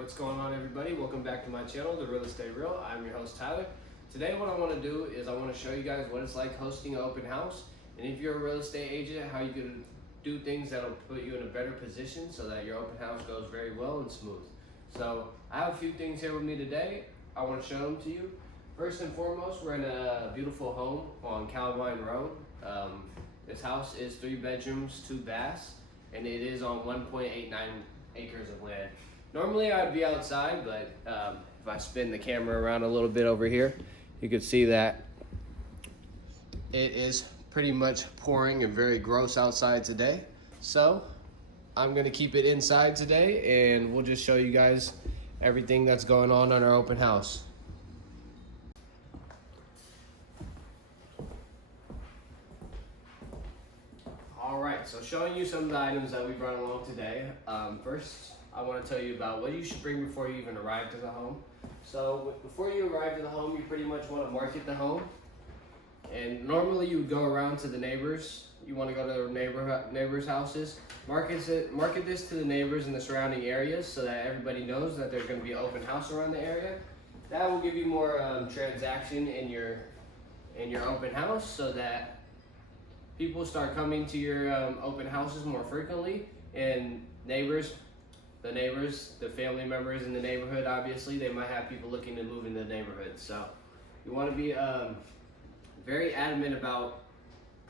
What's going on, everybody? Welcome back to my channel, The Real Estate Real. I'm your host, Tyler. Today what I want to do is I want to show you guys what it's like hosting an open house, and if you're a real estate agent, how you can do things that'll put you in a better position so that your open house goes very well and smooth. So I have a few things here with me today. I want to show them to you. First and foremost, we're in a beautiful home on Calavine Road. This house is 3 bedrooms, 2 baths, and it is on 1.89 acres of land. Normally I'd be outside, but if I spin the camera around a little bit over here, you can see that it is pretty much pouring and very gross outside today. So I'm gonna keep it inside today, and we'll just show you guys everything that's going on our open house. Alright, so showing you some of the items that we brought along today. First, I want to tell you about what you should bring before you even arrive to the home. So before you arrive to the home, you pretty much want to market the home. And normally you would go around to the neighbors. You want to go to the neighbors' houses. Market this to the neighbors in the surrounding areas so that everybody knows that there's going to be an open house around the area. That will give you more transaction in your open house, so that people start coming to your open houses more frequently, and the family members in the neighborhood, obviously, they might have people looking to move into the neighborhood. So you want to be very adamant about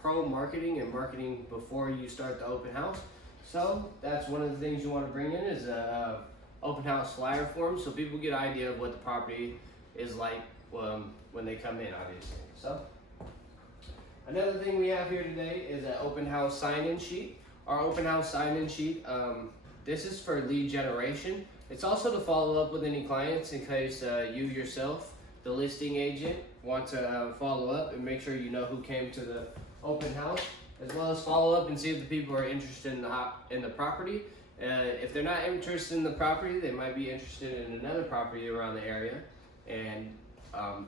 marketing and marketing before you start the open house. So that's one of the things you want to bring in is a open house flyer form, so people get an idea of what the property is like when they come in, obviously. So another thing we have here today is an open house sign-in sheet. Our open house sign-in sheet, this is for lead generation. It's also to follow up with any clients in case you yourself, the listing agent, want to follow up and make sure you know who came to the open house, as well as follow up and see if the people are interested in the property. If they're not interested in the property, they might be interested in another property around the area, and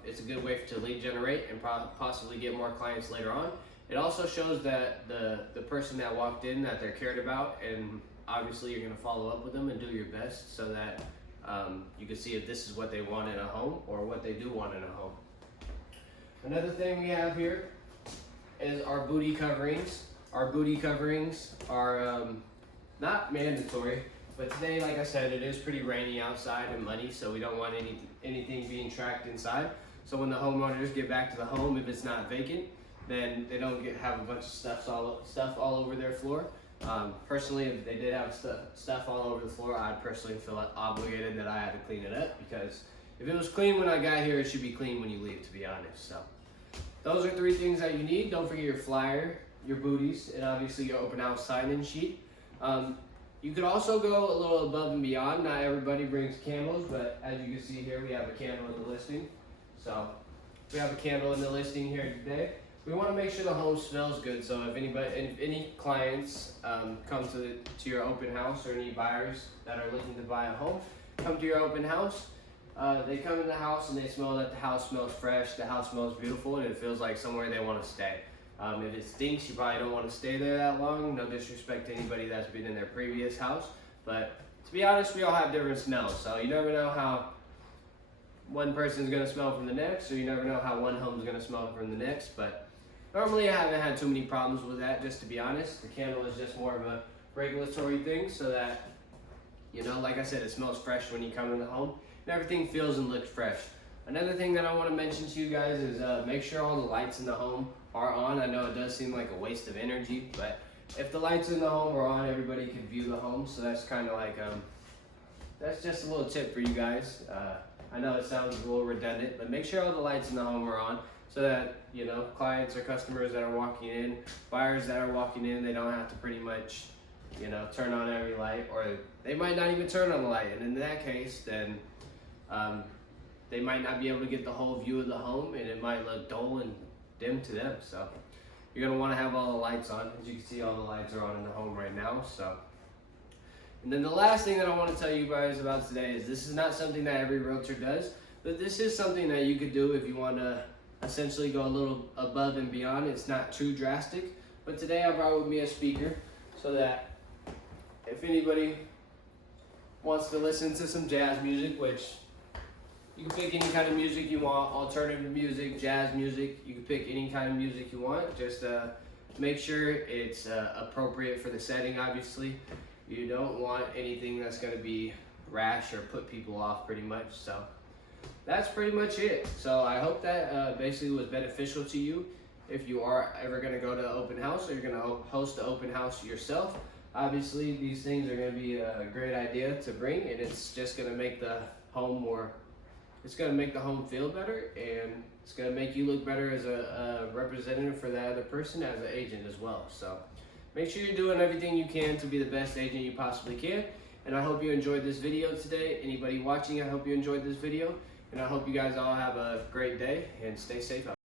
it's a good way to lead generate and possibly get more clients later on. It also shows that the person that walked in, that they're cared about, and obviously you're going to follow up with them and do your best so that you can see if this is what they want in a home or what they do want in a home. Another thing we have here is our booty coverings. Our booty coverings are not mandatory, but today, like I said, it is pretty rainy outside and muddy, so we don't want anything being tracked inside. So when the homeowners get back to the home, if it's not vacant, then they don't have a bunch of stuff all over their floor. Personally, if they did have stuff all over the floor, I'd personally feel obligated that I had to clean it up, because if it was clean when I got here, it should be clean when you leave, to be honest. So those are 3 things that you need. Don't forget your flyer, your booties, and obviously your open house sign-in sheet. You could also go a little above and beyond. Not everybody brings candles, but as you can see here, we have a candle in the listing. So we have a candle in the listing here today. We want to make sure the home smells good. So if any clients come to your open house, or any buyers that are looking to buy a home come to your open house, they come in the house and they smell that the house smells fresh, the house smells beautiful, and it feels like somewhere they want to stay. If it stinks, you probably don't want to stay there that long. No disrespect to anybody that's been in their previous house, but to be honest, we all have different smells, so you never know how one person's going to smell from the next, or you never know how one home's going to smell from the next. But normally I haven't had too many problems with that, just to be honest. The candle is just more of a regulatory thing, so that, you know, like I said, it smells fresh when you come in the home, and everything feels and looks fresh. Another thing that I want to mention to you guys is make sure all the lights in the home are on. I know it does seem like a waste of energy, but if the lights in the home are on, everybody can view the home. So that's kind of like, that's just a little tip for you guys. I know it sounds a little redundant, but make sure all the lights in the home are on, so that, you know, clients or customers that are walking in, buyers that are walking in, they don't have to pretty much, you know, turn on every light, or they might not even turn on the light. And in that case, then they might not be able to get the whole view of the home, and it might look dull and dim to them. So you're going to want to have all the lights on. As you can see, all the lights are on in the home right now. So, and then the last thing that I want to tell you guys about today is this is not something that every realtor does, but this is something that you could do if you want to essentially go a little above and beyond. It's not too drastic, but today I brought with me a speaker so that if anybody wants to listen to some jazz music, which you can pick any kind of music you want, alternative music, jazz music, you can pick any kind of music you want. Just make sure it's appropriate for the setting, obviously. You don't want anything that's going to be rash or put people off pretty much. So that's pretty much it. So I hope that basically was beneficial to you. If you are ever going to go to an open house or you're going to host an open house yourself, obviously these things are going to be a great idea to bring, and it's just going to make the home it's going to make the home feel better, and it's going to make you look better as a representative for that other person, as an agent as well. So make sure you're doing everything you can to be the best agent you possibly can. And I hope you enjoyed this video today. Anybody watching, I hope you enjoyed this video. And I hope you guys all have a great day and stay safe out there.